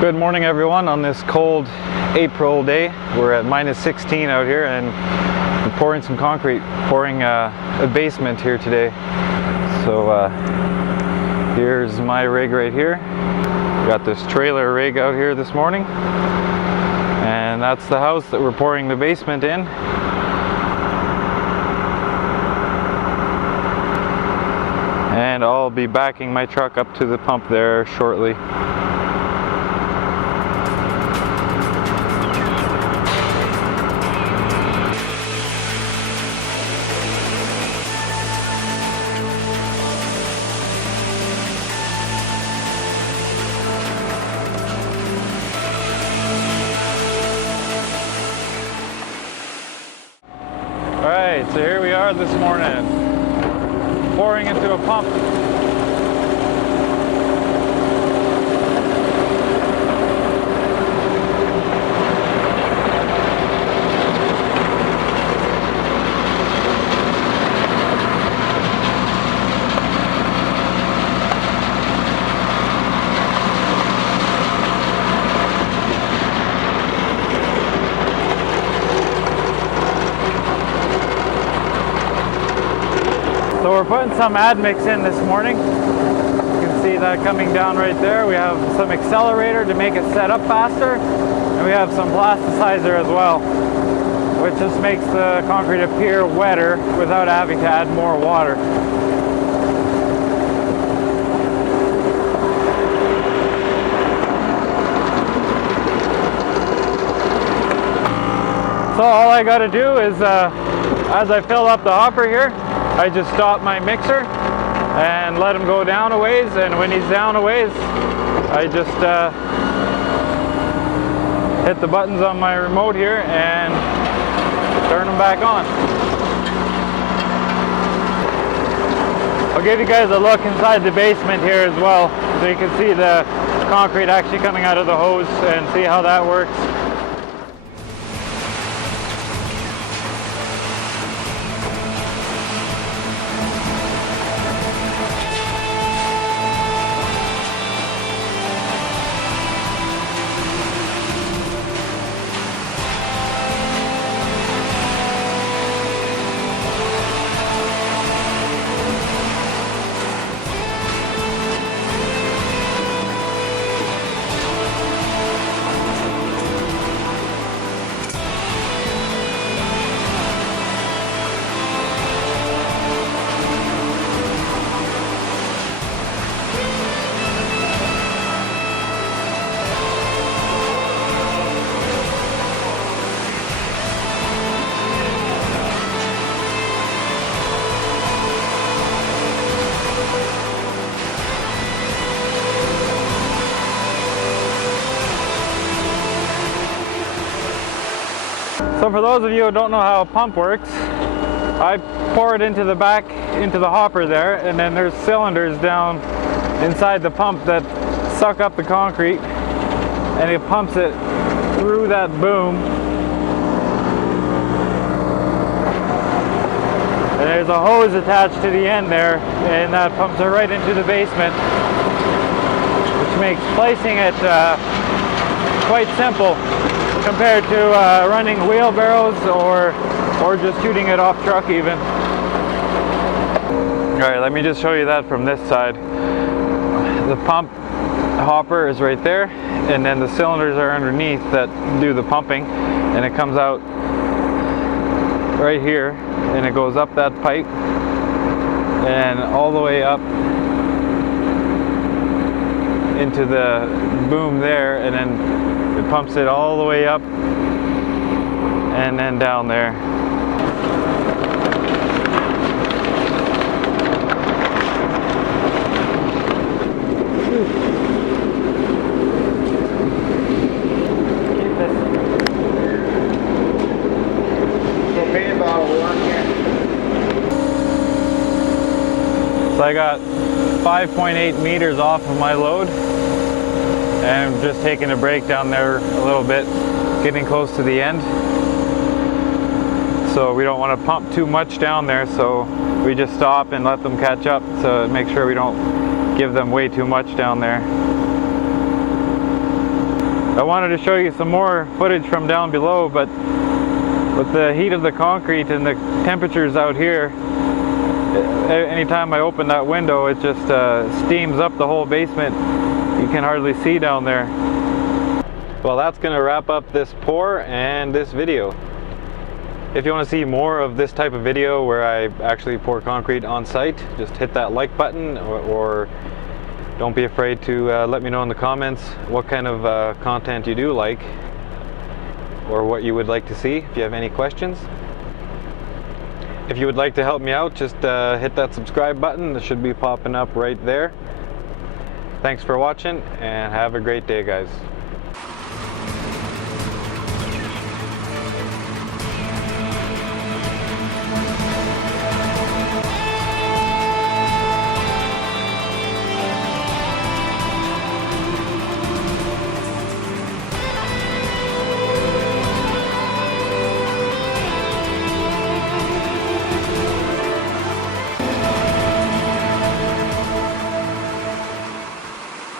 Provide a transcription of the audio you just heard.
Good morning everyone on this cold April day. We're at -16 out here and I'm pouring some concrete, pouring a basement here today. So here's my rig right here. Got this trailer rig out here this morning. And that's the house that we're pouring the basement in. And I'll be backing my truck up to the pump there shortly. Alright, so here we are this morning, pouring into a pump. So we're putting some admix in this morning. You can see that coming down right there. We have some accelerator to make it set up faster, and we have some plasticizer as well, which just makes the concrete appear wetter without having to add more water. So all I got to do is, as I fill up the hopper here, I just stop my mixer and let him go down a ways, and when he's down a ways, I just hit the buttons on my remote here and turn them back on. I'll give you guys a look inside the basement here as well, so you can see the concrete actually coming out of the hose and see how that works. So for those of you who don't know how a pump works, I pour it into the back, into the hopper there, and then there's cylinders down inside the pump that suck up the concrete, and it pumps it through that boom. And there's a hose attached to the end there, and that pumps it right into the basement, which makes placing it quite simple compared to running wheelbarrows or just shooting it off truck even. Alright, let me just show you that from this side. The pump hopper is right there, and then the cylinders are underneath that do the pumping, and it comes out right here, and it goes up that pipe and all the way up into the boom there, and then it pumps it all the way up and then down there. So I got 5.8 meters off of my load. And I'm just taking a break down there a little bit, getting close to the end. So we don't want to pump too much down there, so we just stop and let them catch up, so make sure we don't give them way too much down there. I wanted to show you some more footage from down below, but with the heat of the concrete and the temperatures out here, anytime I open that window, it just steams up the whole basement. You can hardly see down there. Well, that's going to wrap up this pour and this video. If you want to see more of this type of video where I actually pour concrete on site, just hit that like button, or don't be afraid to let me know in the comments what kind of content you do like, or what you would like to see if you have any questions. If you would like to help me out, just hit that subscribe button. It should be popping up right there. Thanks for watching, and have a great day, guys.